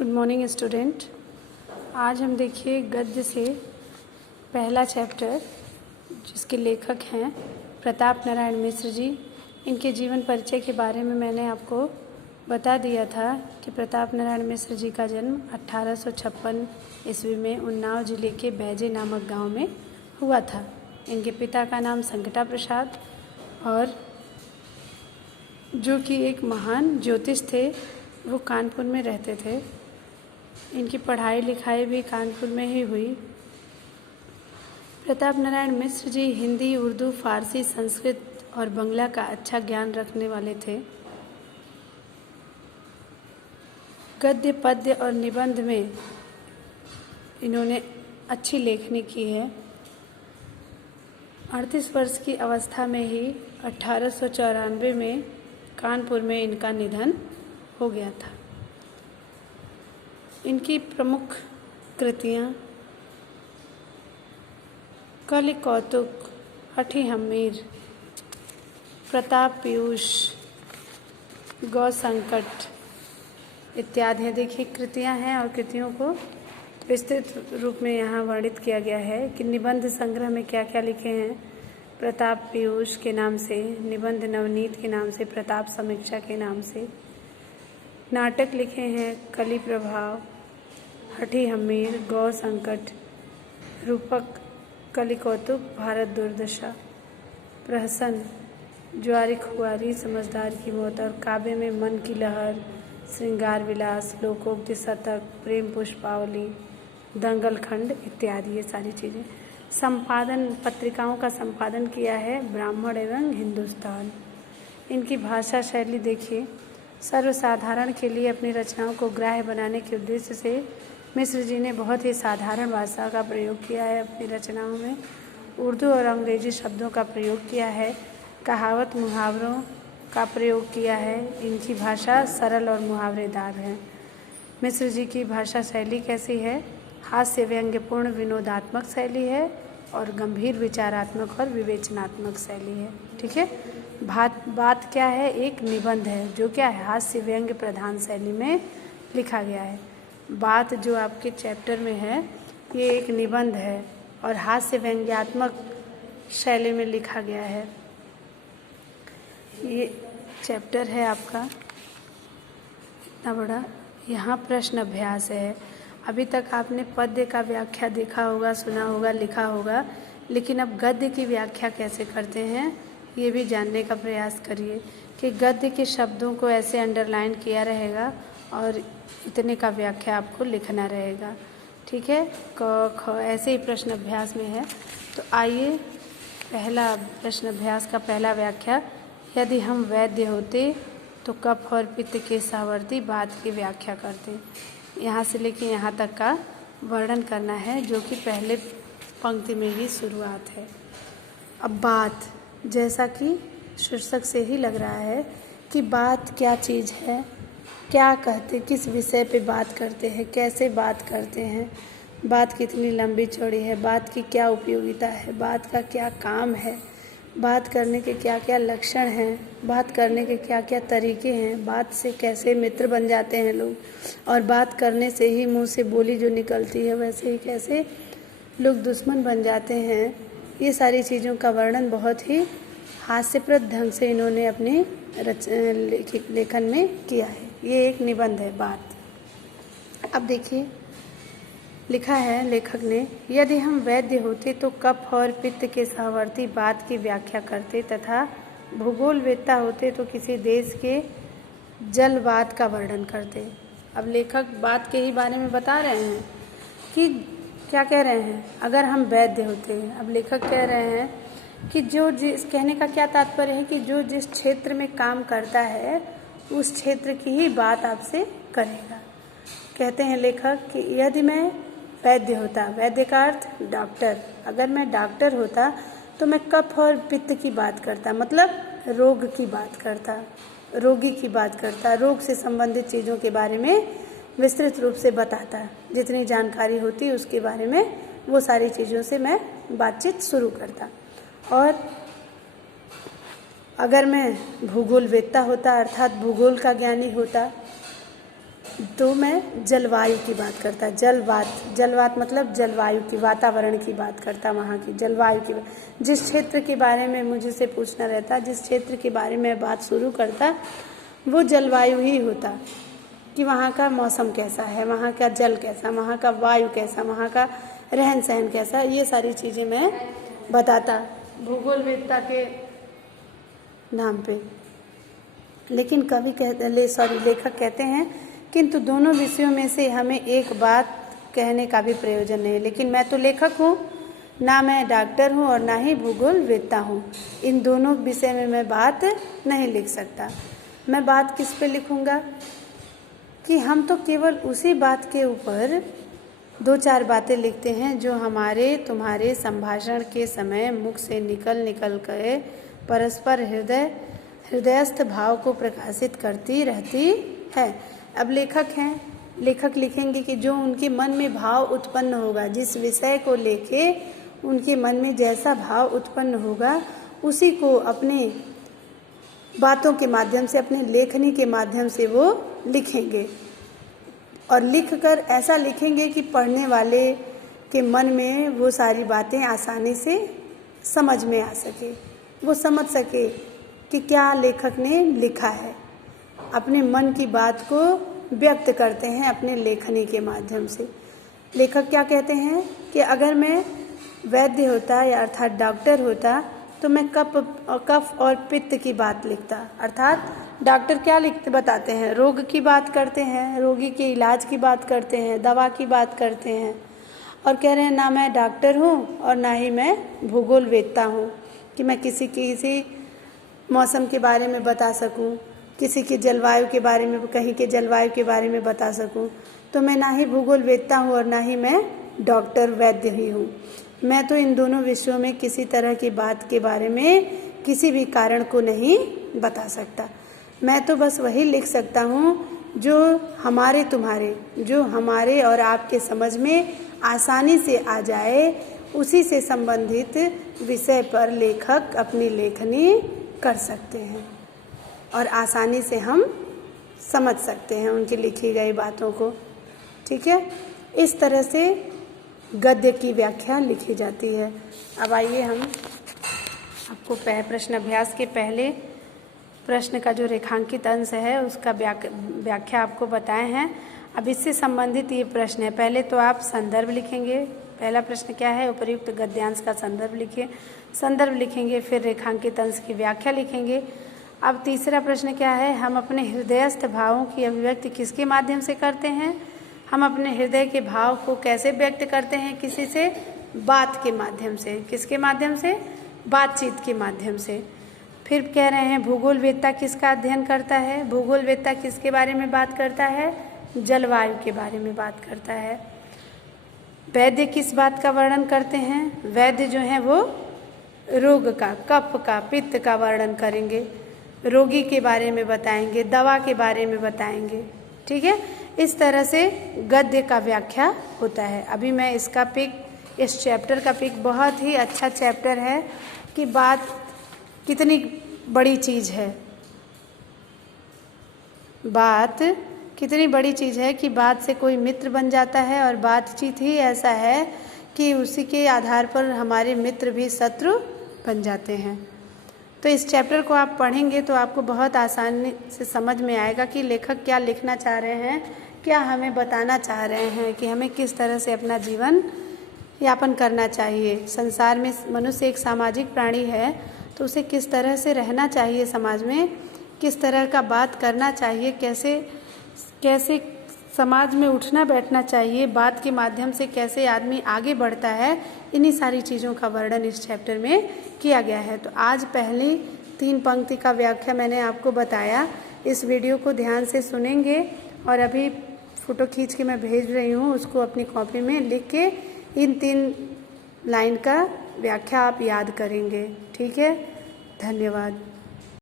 Good morning student. आज हम देखिए गद्य से पहला चैप्टर जिसके लेखक हैं प्रताप नारायण मिश्र जी। इनके जीवन परिचय के बारे में मैंने आपको बता दिया था कि प्रताप नारायण मिश्र जी का जन्म 1856 ईस्वी में उन्नाव जिले के बैजे नामक गांव में हुआ था। इनके पिता का नाम संकटा प्रसाद और जो कि एक महान ज्योतिष थे, वो कानपुर में रहते थे। इनकी पढ़ाई लिखाई भी कानपुर में ही हुई। प्रताप नारायण मिश्र जी हिंदी, उर्दू, फारसी, संस्कृत और बंगला का अच्छा ज्ञान रखने वाले थे। गद्य, पद्य और निबंध में इन्होंने अच्छी लेखनी की है। 38 वर्ष की अवस्था में ही 1894 में कानपुर में इनका निधन हो गया था। इनकी प्रमुख कृतियाँ कलि कौतुक, हठी हम्मीर, प्रताप पीयूष, गौ संकट इत्यादि हैं। देखिए कृतियाँ हैं और कृतियों को विस्तृत रूप में यहाँ वर्णित किया गया है कि निबंध संग्रह में क्या क्या लिखे हैं। प्रताप पीयूष के नाम से, निबंध नवनीत के नाम से, प्रताप समीक्षा के नाम से। नाटक लिखे हैं कलि प्रभाव, हठी हम्मीर, गौ संकट, रूपक, कलि कौतुक, भारत दुर्दशा, प्रहसन, ज्वारी खुआरी, समझदार की मौत और काव्य में मन की लहर, श्रृंगार विलास, लोकोक्ति शतक, प्रेम पुष्पावली, दंगल खंड इत्यादि ये सारी चीज़ें। संपादन, पत्रिकाओं का संपादन किया है ब्राह्मण एवं हिंदुस्तान। इनकी भाषा शैली देखिए, सर्वसाधारण के लिए अपनी रचनाओं को ग्राह्य बनाने के उद्देश्य से मिश्र जी ने बहुत ही साधारण भाषा का प्रयोग किया है अपनी रचनाओं में। उर्दू और अंग्रेजी शब्दों का प्रयोग किया है, कहावत मुहावरों का प्रयोग किया है। इनकी भाषा सरल और मुहावरेदार है। मिश्र जी की भाषा शैली कैसी है? हास्य व्यंग्यपूर्ण विनोदात्मक शैली है और गंभीर विचारात्मक और विवेचनात्मक शैली है। ठीक है। बात क्या है? एक निबंध है जो क्या है? हास्य व्यंग्य प्रधान शैली में लिखा गया है। बात जो आपके चैप्टर में है ये एक निबंध है और हास्य व्यंग्यात्मक शैली में लिखा गया है। ये चैप्टर है आपका इतना बड़ा। यहाँ प्रश्न अभ्यास है। अभी तक आपने पद्य का व्याख्या देखा होगा, सुना होगा, लिखा होगा, लेकिन अब गद्य की व्याख्या कैसे करते हैं ये भी जानने का प्रयास करिए कि गद्य के शब्दों को ऐसे अंडरलाइन किया रहेगा और इतने का व्याख्या आपको लिखना रहेगा। ठीक है। क ख ऐसे ही प्रश्न अभ्यास में है। तो आइए पहला प्रश्न अभ्यास का पहला व्याख्या, यदि हम वैद्य होते तो कफ और पित्त के सावर्ती बात की व्याख्या करते। यहाँ से लेके यहाँ तक का वर्णन करना है जो कि पहले पंक्ति में ही शुरुआत है। अब बात, जैसा कि शीर्षक से ही लग रहा है कि बात क्या चीज़ है, क्या कहते, किस विषय पे बात करते हैं, कैसे बात करते हैं, बात कितनी लंबी चौड़ी है, बात की क्या उपयोगिता है, बात का क्या काम है, बात करने के क्या क्या लक्षण हैं, बात करने के क्या क्या तरीके हैं, बात से कैसे मित्र बन जाते हैं लोग, और बात करने से ही मुंह से बोली जो निकलती है वैसे ही कैसे लोग दुश्मन बन जाते हैं। ये सारी चीज़ों का वर्णन बहुत ही हास्यप्रद ढंग से इन्होंने अपने लेखन में किया है। ये एक निबंध है बात। अब देखिए लिखा है लेखक ने, यदि हम वैद्य होते तो कफ और पित्त के सहवर्ती बात की व्याख्या करते तथा भूगोलवेत्ता होते तो किसी देश के जलवात का वर्णन करते। अब लेखक बात के ही बारे में बता रहे हैं कि क्या कह रहे हैं, अगर हम वैद्य होते हैं। अब लेखक कह रहे हैं कि जो जिस, कहने का क्या तात्पर्य है कि जो जिस क्षेत्र में काम करता है उस क्षेत्र की ही बात आपसे करेगा। कहते हैं लेखक कि यदि मैं वैद्य होता, वैद्य का अर्थ डॉक्टर, अगर मैं डॉक्टर होता तो मैं कफ और पित्त की बात करता, मतलब रोग की बात करता, रोगी की बात करता, रोग से संबंधित चीज़ों के बारे में विस्तृत रूप से बताता। जितनी जानकारी होती उसके बारे में वो सारी चीज़ों से मैं बातचीत शुरू करता। और अगर मैं भूगोलवेत्ता होता, अर्थात भूगोल का ज्ञानी होता, तो मैं जलवायु की बात करता, जलवात मतलब जलवायु की, वातावरण की बात करता, वहाँ की जलवायु की, जिस क्षेत्र के बारे में मुझे से पूछना रहता, जिस क्षेत्र के बारे में बात शुरू करता वो जलवायु ही होता कि वहाँ का मौसम कैसा है, वहाँ का जल कैसा, वहाँ का वायु कैसा, वहाँ का रहन सहन कैसा, ये सारी चीज़ें मैं बताता भूगोलवेत्ता के नाम पे। लेकिन लेखक कहते हैं किंतु दोनों विषयों में से हमें एक बात कहने का भी प्रयोजन नहीं। लेकिन मैं तो लेखक हूँ, ना मैं डॉक्टर हूँ और ना ही भूगोलवेत्ता हूँ। इन दोनों विषय में मैं बात नहीं लिख सकता। मैं बात किस पे लिखूँगा कि हम तो केवल उसी बात के ऊपर 2-4 बातें लिखते हैं जो हमारे तुम्हारे संभाषण के समय मुख से निकल कर परस्पर हृदयस्थ भाव को प्रकाशित करती रहती है। अब लेखक हैं, लेखक लिखेंगे कि जो उनके मन में भाव उत्पन्न होगा, जिस विषय को लेके उनके मन में जैसा भाव उत्पन्न होगा उसी को अपने बातों के माध्यम से, अपने लेखनी के माध्यम से वो लिखेंगे। और लिखकर ऐसा लिखेंगे कि पढ़ने वाले के मन में वो सारी बातें आसानी से समझ में आ सके, वो समझ सके कि क्या लेखक ने लिखा है। अपने मन की बात को व्यक्त करते हैं अपने लेखनी के माध्यम से। लेखक क्या कहते हैं कि अगर मैं वैद्य होता या अर्थात डॉक्टर होता तो मैं कफ और पित्त की बात लिखता। अर्थात डॉक्टर क्या लिखते बताते हैं, रोग की बात करते हैं, रोगी के इलाज की बात करते हैं, दवा की बात करते हैं। और कह रहे हैं ना मैं डॉक्टर हूँ और ना ही मैं भूगोलवेत्ता हूँ कि मैं किसी मौसम के बारे में बता सकूं, किसी के जलवायु के बारे में, कहीं के जलवायु के बारे में बता सकूं। तो मैं ना ही भूगोलवेत्ता हूं और ना ही मैं डॉक्टर वैद्य ही हूं। मैं तो इन दोनों विषयों में किसी तरह की बात के बारे में किसी भी कारण को नहीं बता सकता। मैं तो बस वही लिख सकता हूं जो हमारे और आपके समझ में आसानी से आ जाए। उसी से संबंधित विषय पर लेखक अपनी लेखनी कर सकते हैं और आसानी से हम समझ सकते हैं उनकी लिखी गई बातों को। ठीक है, इस तरह से गद्य की व्याख्या लिखी जाती है। अब आइए हम आपको प्रश्न अभ्यास के पहले प्रश्न का जो रेखांकित अंश है उसका व्याख्या आपको बताए हैं। अब इससे संबंधित ये प्रश्न है। पहले तो आप संदर्भ लिखेंगे। पहला प्रश्न क्या है, उपर्युक्त गद्यांश का संदर्भ लिखिए। संदर्भ लिखेंगे, फिर रेखांकित अंश की व्याख्या लिखेंगे। अब तीसरा प्रश्न क्या है, हम अपने हृदयस्थ भावों की अभिव्यक्ति किसके माध्यम से करते हैं। हम अपने हृदय के भाव को कैसे व्यक्त करते हैं, किसी से बात के माध्यम से। किसके माध्यम से, बातचीत के माध्यम से। फिर कह रहे हैं भूगोलवेत्ता किसका अध्ययन करता है। भूगोलवेत्ता किसके बारे में बात करता है, जलवायु के बारे में बात करता है। वैद्य किस बात का वर्णन करते हैं, वैद्य जो है वो रोग का, कफ का, पित्त का वर्णन करेंगे, रोगी के बारे में बताएंगे, दवा के बारे में बताएंगे। ठीक है, इस तरह से गद्य का व्याख्या होता है। अभी मैं इसका इस चैप्टर का बहुत ही अच्छा चैप्टर है कि बात कितनी बड़ी चीज़ है। बात कितनी बड़ी चीज़ है कि बात से कोई मित्र बन जाता है और बातचीत ही ऐसा है कि उसी के आधार पर हमारे मित्र भी शत्रु बन जाते हैं। तो इस चैप्टर को आप पढ़ेंगे तो आपको बहुत आसानी से समझ में आएगा कि लेखक क्या लिखना चाह रहे हैं, क्या हमें बताना चाह रहे हैं कि हमें किस तरह से अपना जीवन यापन करना चाहिए। संसार में मनुष्य एक सामाजिक प्राणी है तो उसे किस तरह से रहना चाहिए, समाज में किस तरह का बात करना चाहिए, कैसे समाज में उठना बैठना चाहिए, बात के माध्यम से कैसे आदमी आगे बढ़ता है। इन्हीं सारी चीज़ों का वर्णन इस चैप्टर में किया गया है। तो आज पहली 3 पंक्ति का व्याख्या मैंने आपको बताया। इस वीडियो को ध्यान से सुनेंगे और अभी फ़ोटो खींच के मैं भेज रही हूँ, उसको अपनी कॉपी में लिख के इन 3 लाइन का व्याख्या आप याद करेंगे। ठीक है, धन्यवाद।